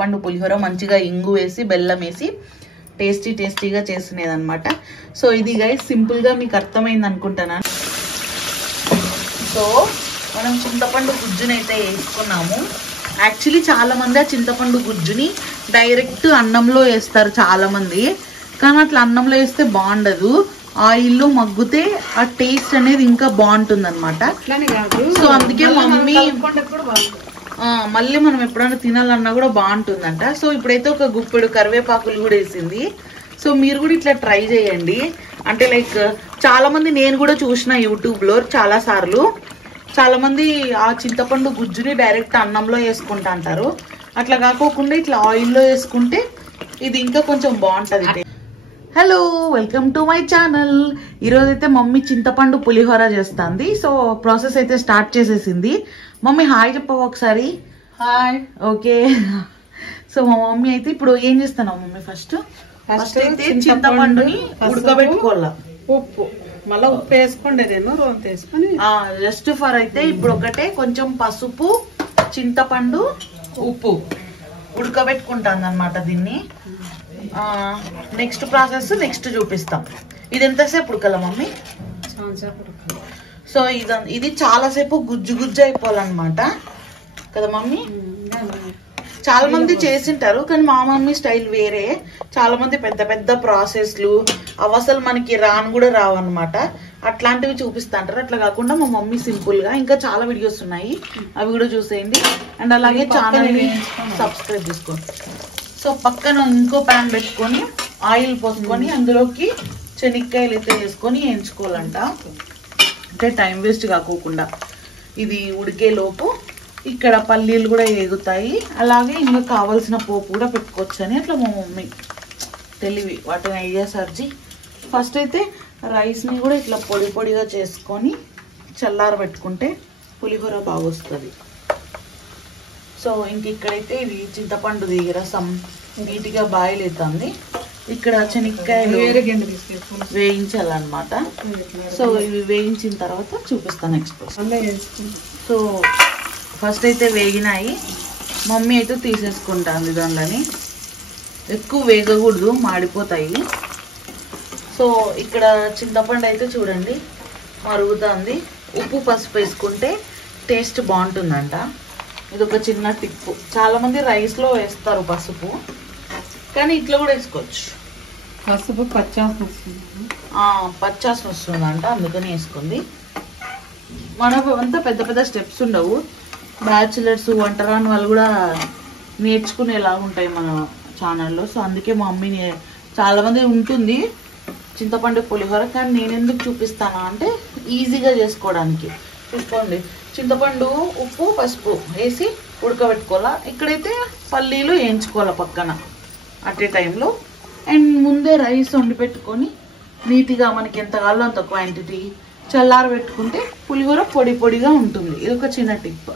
పండు పులిహోర మంచిగా ఇంగు వేసి బెల్లం వేసి టేస్టీగా చేసినది అన్నమాట. సో ఇది గైస్ సింపుల్ గా మీకు అర్థమైంది అనుకుంటున్నాను. సో మనం చింతపండు గుజ్జుని అయితే వేసుకున్నాము. యాక్చువల్లీ చాలా మంది ఆ చింతపండు గుజ్జుని డైరెక్ట్ అన్నంలో వేస్తారు చాలా మంది, కానీ అట్లా అన్నంలో వేస్తే బాగుండదు. ఆయిల్లో మగ్గితే ఆ టేస్ట్ అనేది ఇంకా బాగుంటుంది అనమాట. సో అందుకే మమ్మీ మళ్ళీ మనం ఎప్పుడైనా తినాలన్నా కూడా బాగుంటుందంట. సో ఇప్పుడైతే ఒక గుప్పెడు కరివేపాకులు కూడా వేసింది. సో మీరు కూడా ఇట్లా ట్రై చేయండి. అంటే లైక్ చాలా మంది నేను కూడా చూసిన యూట్యూబ్లో చాలా సార్లు చాలా మంది ఆ చింతపండు గుజ్జుని డైరెక్ట్ అన్నంలో వేసుకుంటా అంటారు. అట్లా కాకోకుండా ఇట్లా ఆయిల్లో వేసుకుంటే ఇది ఇంకా కొంచెం బాగుంటుంది. Hello, welcome to my channel. ఈరోజైతే మమ్మీ చింతపండు పులిహోర చేస్తుంది. సో ప్రాసెస్ అయితే స్టార్ట్ చేసేసింది. మమ్మీ హాయ్ చెప్పవా ఒకసారి? హాయ్. ఓకే. సో మా మమ్మీ అయితే ఇప్పుడు ఏం చేస్తున్నావు మమ్మీ? ఫస్ట్ అయితే చింతపండుని ఉడకబెట్టుకోవాలా. ఉప్పు మళ్ళీ ఉప్పు వేసుకోండి, నేను రోంత వేసుకొని జస్ట్ ఫర్ అయితే ఇప్పుడు ఒకటే కొంచెం పసుపు, చింతపండు, ఉప్పు ఉడకబెట్టుకుంటాను అనమాట దీన్ని. నెక్స్ట్ ప్రాసెస్ నెక్స్ట్ చూపిస్తాం. ఇది ఎంతసేపు ఉడకల మమ్మీ? సో ఇది చాలాసేపు గుజ్జు అయిపోవాలన్నమాట కదా మమ్మీ? చాలా మంది చేసింటారు, కానీ మా మమ్మీ స్టైల్ వేరే. చాలా మంది పెద్ద పెద్ద ప్రాసెస్లు అవి అసలు మనకి రాను కూడా రావు అనమాట. అట్లాంటివి చూపిస్తుంటారు. అట్లా కాకుండా మా మమ్మీ సింపుల్ గా ఇంకా చాలా వీడియోస్ ఉన్నాయి, అవి కూడా చూసేయండి. అండ్ అలాగే ఛానల్ ని సబ్స్క్రైబ్ చేసుకోండి. సో పక్కన ఇంకో ప్యాన్ పెట్టుకొని ఆయిల్ పోసుకొని అందులోకి శనక్కాయలు అయితే వేసుకొని వేయించుకోవాలంట. అంటే టైం వేస్ట్ కాకోకుండా ఇది ఉడికే లోపు ఇక్కడ పల్లీలు కూడా వేగుతాయి. అలాగే ఇంకా కావాల్సిన పోపు కూడా పెట్టుకోవచ్చు అని అట్లా మా మమ్మీ తెలివి వాటిని ఐడియా సర్జీ. ఫస్ట్ అయితే రైస్ని కూడా ఇట్లా పొడిగా చేసుకొని చల్లార పెట్టుకుంటే పులిహోర బాగా వస్తుంది. సో ఇంక ఇక్కడైతే ఇది చింతపండు రసం నీట్గా బాయిల్ అవుతుంది. ఇక్కడ శనక్కాయలు వేయించాలన్నమాట. సో ఇవి వేయించిన తర్వాత చూపిస్తాను నెక్స్ట్. సో ఫస్ట్ అయితే వేగినాయి, మమ్మీ అయితే తీసేసుకుంటుంది దానిలోని. ఎక్కువ వేగకూడదు, మాడిపోతాయి. సో ఇక్కడ చింతపండు అయితే చూడండి మరుగుతుంది. ఉప్పు పసుపు వేసుకుంటే టేస్ట్ బాగుంటుందంట. ఇది ఒక చిన్న టిప్పు. చాలా మంది రైస్లో వేస్తారు పసుపు, కానీ ఇట్లా కూడా వేసుకోవచ్చు. పసుపు పచ్చాసన వస్తుందంట, అందుకని వేసుకుంది. మనకు అంతా పెద్ద పెద్ద స్టెప్స్ ఉండవు. బ్యాచులర్స్ వంటరాని వాళ్ళు కూడా నేర్చుకునేలా ఉంటాయి మన ఛానల్లో. సో అందుకే మా మమ్మీ చాలా మంది ఉంటుంది చింతపండు పులిహోర, కానీ నేను ఎందుకు చూపిస్తానా అంటే ఈజీగా చేసుకోవడానికి. చూసుకోండి, చింతపండు ఉప్పు పసుపు వేసి ఉడకబెట్టుకోవాలా. ఇక్కడైతే పల్లీలు వేయించుకోవాలా పక్కన అట్ ఏ టైంలో. అండ్ ముందే రైస్ వండి పెట్టుకొని నీట్గా మనకి ఎంత కావాలో అంత క్వాంటిటీ చల్లార పెట్టుకుంటే పులిహోర పొడిగా ఉంటుంది. ఇది ఒక చిన్న టిప్.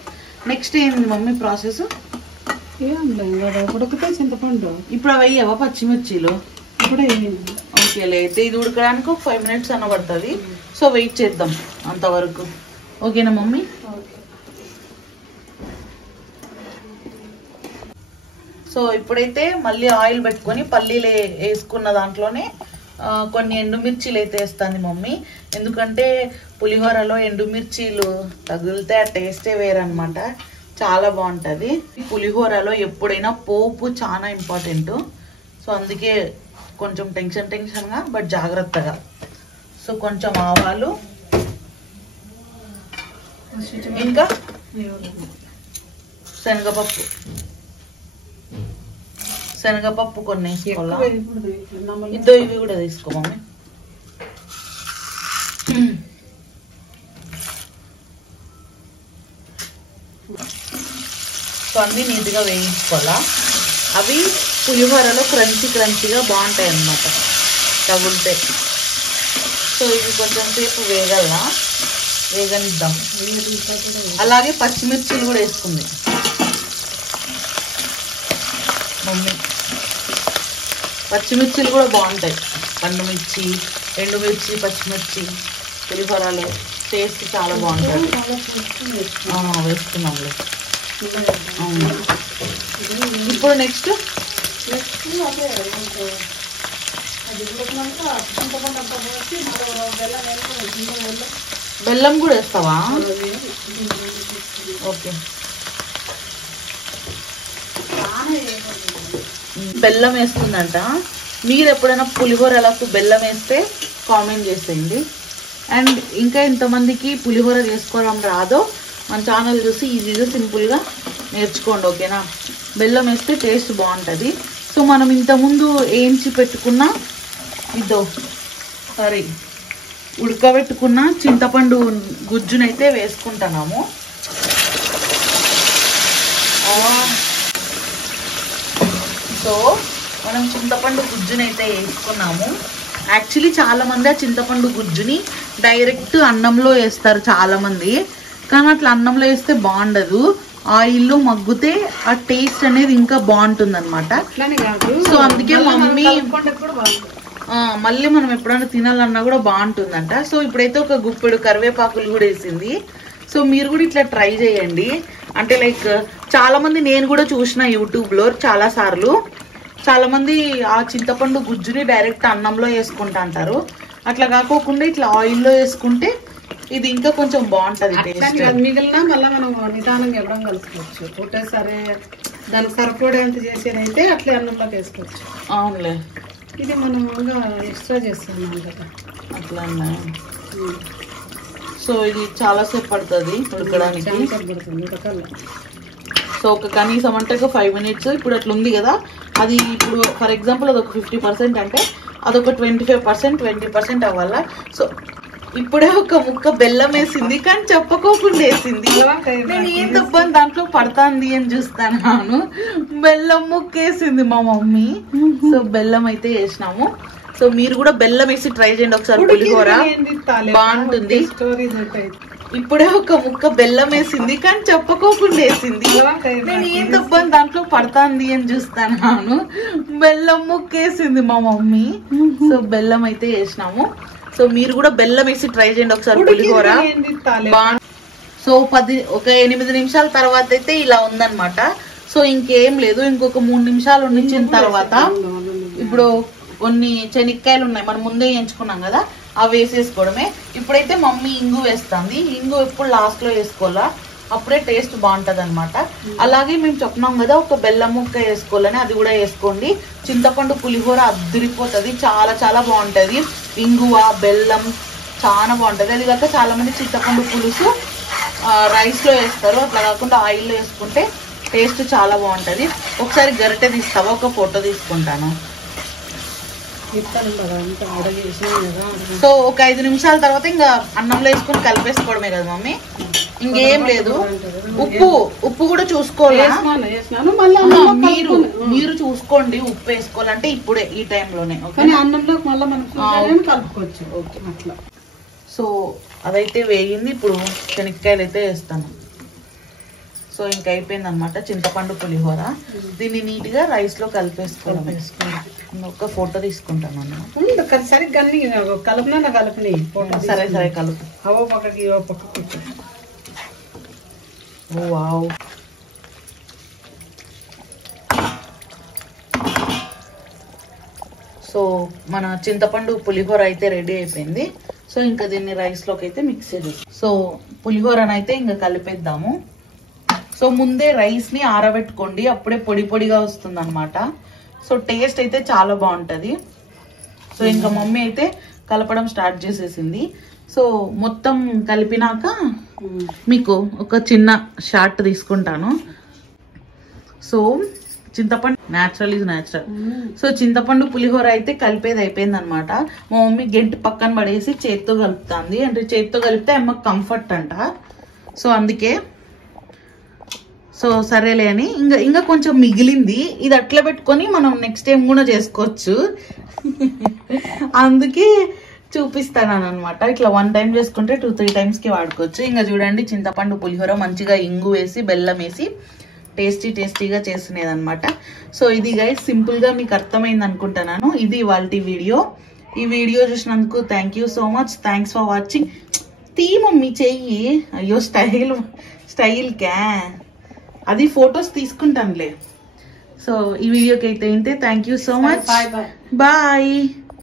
నెక్స్ట్ ఏంది మమ్మీ ప్రాసెస్? ఉడికితే చింతపండు ఇప్పుడు అవి అయ్యావా పచ్చిమిర్చీలు? ఇప్పుడే ఓకేలే. అయితే ఇది ఉడకడానికి ఒక 5 minutes అన్న పడుతుంది. సో వెయిట్ చేద్దాం అంతవరకు. ఓకేనా మమ్మీ? సో ఇప్పుడైతే మళ్ళీ ఆయిల్ పెట్టుకొని పల్లీలు వేసుకున్న దాంట్లోనే కొన్ని ఎండుమిర్చీలు అయితే వేస్తుంది మమ్మీ. ఎందుకంటే పులిహోరలో ఎండుమిర్చీలు తగిలితే ఆ టేస్టే వేరనమాట, చాలా బాగుంటుంది. పులిహోరలో ఎప్పుడైనా పోపు చాలా ఇంపార్టెంట్. సో అందుకే కొంచెం టెన్షన్గా బట్ జాగ్రత్తగా. సో కొంచెం ఆవాలు, ఇంకా శనగపప్పు కొన్ని వేసుకోవాలా. ఇవి కూడా తీసుకో మమ్మీ. సో అన్నీ నీట్గా వేయించుకోవాలా. అవి పులిహోరలో క్రంచీగా బాగుంటాయి అన్నమాట తగులితే. సో ఇవి కొంచెం సేపు వేగనిద్దాం. అలాగే పచ్చిమిర్చిలు కూడా వేసుకుంది మమ్మీ. పచ్చిమిర్చిలు కూడా బాగుంటాయి, పండుమిర్చి, ఎండుమిర్చి, పచ్చిమిర్చి పులిహోరలో టేస్ట్ చాలా బాగుంటుంది. వేసుకున్నాంలే. అవును. ఇప్పుడు నెక్స్ట్ అదే అది ఉడకమంట చింతపండు అంతా పోసి బెల్లం బెల్లం కూడా వేస్తావా? ఓకే. బెల్లం వేస్తుందంట. మీరు ఎప్పుడైనా పులిహోరలకు బెల్లం వేస్తే కామెంట్ చేసేయండి. అండ్ ఇంకా ఇంతమందికి పులిహోర చేసుకోవడం రాదో మన ఛానల్ చూసి ఈజీగా సింపుల్గా నేర్చుకోండి, ఓకేనా? బెల్లం వేస్తే టేస్ట్ బాగుంటుంది. సో మనం ఇంతకుముందు ఏంచి పెట్టుకున్న ఉడకబెట్టుకున్న చింతపండు గుజ్జునైతే వేసుకుంటున్నాము. సో మనం చింతపండు గుజ్జునైతే వేసుకున్నాము. యాక్చువల్లీ చాలా మంది ఆ చింతపండు గుజ్జుని డైరెక్ట్ అన్నంలో వేస్తారు చాలా మంది, కానీ అట్లా అన్నంలో వేస్తే బాగుండదు. ఆయిల్లో మగ్గితే ఆ టేస్ట్ అనేది ఇంకా బాగుంటుంది అనమాట. సో అందుకే మమ్మీ మళ్ళీ మనం ఎప్పుడైనా తినాలన్నా కూడా బాగుంటుందంట. సో ఇప్పుడైతే ఒక గుప్పెడు కరివేపాకులు కూడా వేసింది. సో మీరు కూడా ఇట్లా ట్రై చేయండి. అంటే లైక్ చాలా మంది, నేను కూడా చూసిన యూట్యూబ్లో చాలా సార్లు, చాలా మంది ఆ చింతపండు గుజ్జుని డైరెక్ట్ అన్నంలో వేసుకుంటా అంటారు. అట్లా కాకోకుండా ఇట్లా ఆయిల్లో వేసుకుంటే ఇది ఇంకా కొంచెం బాగుంటది టేస్ట్. మిగిలిన మళ్ళీ మనం నిదానంగా ఇవ్వడం కలుసుకోవచ్చు. ఒకటేసారి దానికి సరిపడేంత చేసేదైతే అట్లే అన్నంలోకి వేసుకోవచ్చు. అవునులే. ఇది మనం ఎక్స్ట్రా చేస్తున్నాం కదా అట్లా. సో ఇది చాలాసేపు పడుతుంది ఉడకడానికి. సో ఒక కనీసం అంటే ఒక 5 minutes. ఇప్పుడు అట్లా ఉంది కదా, అది ఇప్పుడు ఫర్ ఎగ్జాంపుల్ అదొక 50% అంటే అదొక 25%, 20% అవ్వాలా. సో ఇప్పుడే ఒక ముక్క బెల్లం వేసింది, కానీ చెప్పుకోకుండా వేసింది. నేను ఏం తప్పని దాంట్లో పడతాంది అని చూస్తాను. బెల్లం ముక్క వేసింది మా మమ్మీ. సో బెల్లం అయితే వేసినాము. సో మీరు కూడా బెల్లం వేసి ట్రై చేయండి ఒకసారి, పులిహోర బాగుంటుంది. ఇప్పుడే ఒక ముక్క బెల్లం వేసింది, కానీ చెప్పుకోకుండా వేసింది. నేను ఏం తప్పని దాంట్లో పడతాంది అని చూస్తాను. బెల్లం ముక్క వేసింది మా మమ్మీ. సో బెల్లం అయితే వేసినాము. సో మీరు కూడా బెల్లం వేసి ట్రై చేయండి ఒకసారి, పులిహోర బాగుంటుంది. సో ఒక 8 నిమిషాల తర్వాత అయితే ఇలా ఉందన్నమాట. సో ఇంకేం లేదు, ఇంకొక 3 నిమిషాలు ఉంచిన తర్వాత ఇప్పుడు కొన్ని శనక్కాయలు ఉన్నాయి, మనం ముందే ఎంచుకున్నాం కదా, అవి వేసేసుకోవడమే. ఇప్పుడైతే మమ్మీ ఇంగు వేస్తుంది. ఇంగు ఎప్పుడు లాస్ట్ లో వేసుకోవాలా, అప్పుడే టేస్ట్ బాగుంటది అనమాట. అలాగే మేము చెప్తున్నాం కదా ఒక బెల్లం ముక్క వేసుకోవాలని, అది కూడా వేసుకోండి. చింతపండు పులిహోర అద్దరిపోతుంది, చాలా చాలా బాగుంటది. ఇంగువ బెల్లం చాలా బాగుంటది. అది కాక చాలా మంది చింతపండు పులుసు రైస్ లో వేస్తారు, అట్లా కాకుండా ఆయిల్లో వేసుకుంటే టేస్ట్ చాలా బాగుంటది. ఒకసారి గరిటె తీస్తావా, ఒక ఫోటో తీసుకుంటాను. సో ఒక 5 నిమిషాల తర్వాత ఇంకా అన్నంలో వేసుకొని కలిపేసుకోవడమే కదా మమ్మీ, ఇంకేం లేదు. ఉప్పు కూడా చూసుకోవాలి. మీరు చూసుకోండి ఉప్పు వేసుకోవాలంటే ఇప్పుడే ఈ టైంలోనే, అన్నంలో మళ్ళీ మనం కలుపుకోవచ్చు. ఓకే అట్లా. సో అదైతే వేగింది. ఇప్పుడు శనక్కాయలు అయితే వేస్తాను. సో ఇంకా అయిపోయింది అనమాట చింతపండు పులిహోర. దీన్ని నీట్ గా రైస్ లో కలిపేసుకోవడం. ఒక ఫోటో తీసుకుంటాను అన్న. సరిగ్గా కలుపునా కలుపుని. సరే సరే కలుపు. అవో పక్కకి ఇవో పక్కకి. ఓ వావ్. సో మన చింతపండు పులిహోర అయితే రెడీ అయిపోయింది. సో ఇంకా దీన్ని రైస్ లోకి అయితే మిక్స్ చేసేస్తాం. సో పులిహోరనైతే ఇంకా కలిపేద్దాము. సో ముందే రైస్ ని ఆరబెట్టుకోండి, అప్పుడే పొడి పొడిగా వస్తుంది అనమాట. సో టేస్ట్ అయితే చాలా బాగుంటది. సో ఇంకా మమ్మీ అయితే కలపడం స్టార్ట్ చేసేసింది. సో మొత్తం కలిపినాక మీకు ఒక చిన్న షార్ట్ తీసుకుంటాను. సో చింతపండు న్యాచురల్ ఈజ్ న్యాచురల్. సో చింతపండు పులిహోర అయితే కలిపేది అయిపోయింది అనమాట. మా మమ్మీ గెంటి పక్కన పడేసి చేత్తో కలుపుతుంది. అంటే చేత్తో కలిపితే అమ్మకి కంఫర్ట్ అంట. సో అందుకే సో సరేలే అని ఇంకా కొంచెం మిగిలింది. ఇది అట్లా పెట్టుకొని మనం నెక్స్ట్ టైం కూడా చేసుకోవచ్చు. అందుకే చూపిస్తాను అనమాట. ఇట్లా 1 time చేసుకుంటే 2-3 times వాడుకోవచ్చు. ఇంకా చూడండి చింతపండు పులిహోర మంచిగా ఇంగు వేసి బెల్లం వేసి టేస్టీగా చేసినది అనమాట. సో ఇది గైస్ సింపుల్ గా మీకు అర్థమైంది అనుకుంటున్నాను. ఇది ఇవాల్టి వీడియో. ఈ వీడియో చూసినందుకు thank you so much. Thanks for watching. తీ మమ్మీ చెయ్యి. అయ్యో స్టైల్ క్యా అది ఫొటోస్ తీసుకుంటానులే. సో ఈ వీడియోకి అయితే ఏంటి, thank you so much, bye bye bye.